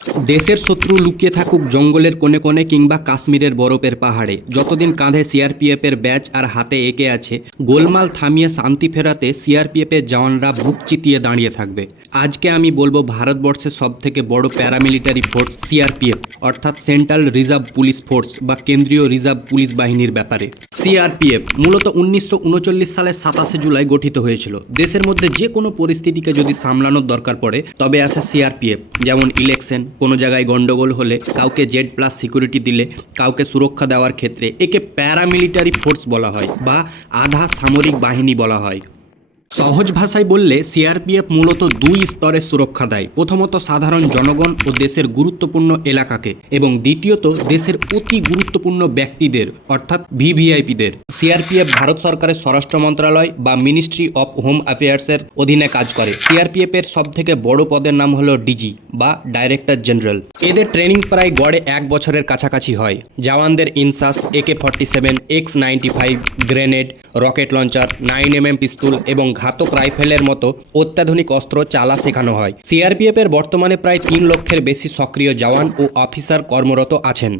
দেশের শত্রু লুকিয়ে থাকুক জঙ্গলের কোণে কোণে কিংবা কাশ্মীরের বরফের পাহাড়ে, যতদিন কাঁধে সিআরপিএফের ব্যাচ আর হাতে এঁকে আছে, গোলমাল থামিয়ে শান্তি ফেরাতে সিআরপিএফের জওয়ানরা বুক চিতিয়ে দাঁড়িয়ে থাকবে। আজকে আমি বলবো ভারতবর্ষের সবথেকে বড় প্যারামিলিটারি ফোর্স সিআরপিএফ অর্থাৎ সেন্ট্রাল রিজার্ভ পুলিশ ফোর্স বা কেন্দ্রীয় রিজার্ভ পুলিশ বাহিনীর ব্যাপারে। সিআরপিএফ মূলত 1939 সালের 27শে জুলাই গঠিত হয়েছিল। দেশের মধ্যে যে কোনো পরিস্থিতিকে যদি সামলানোর দরকার পড়ে তবে আসে সিআরপিএফ। যেমন ইলেকশন, কোনো জায়গায় গন্ডগোল হলে, কাউকে Z+ সিকিউরিটি দিলে, কাউকে সুরক্ষা দেওয়ার ক্ষেত্রে একে প্যারামিলিটারি ফোর্স বলা হয় বা আধা সামরিক বাহিনী বলা হয়। সহজ ভাষায় বললে সিআরপিএফ মূলত দুই স্তরের সুরক্ষা দেয়। প্রথমত সাধারণ জনগণ ও দেশের গুরুত্বপূর্ণ এলাকাকে, এবং দ্বিতীয়ত দেশের অতি গুরুত্বপূর্ণ ব্যক্তিদের অর্থাৎ ভিভিআইপিদের। সিআরপিএফ ভারত সরকারের স্বরাষ্ট্র মন্ত্রণালয় বা মিনিস্ট্রি অফ হোম অ্যাফেয়ার্সের অধীনে কাজ করে। সিআরপিএফের সবথেকে বড় পদের নাম হলো ডিজি বা ডাইরেক্টর জেনারেল। এদের ট্রেনিং প্রায় গড়ে 1 বছরের কাছাকাছি হয়। জওয়ানদের INSAS, AK-47, X-95 grenade, rocket launcher, 9mm পিস্তল এবং ঘাতক রাইফেলের মতো অত্যাধুনিক অস্ত্র চালা শেখানো হয়। সিআরপিএফের বর্তমানে প্রায় 3 লক্ষের বেশি সক্রিয় জওয়ান ও অফিসার কর্মরত আছেন।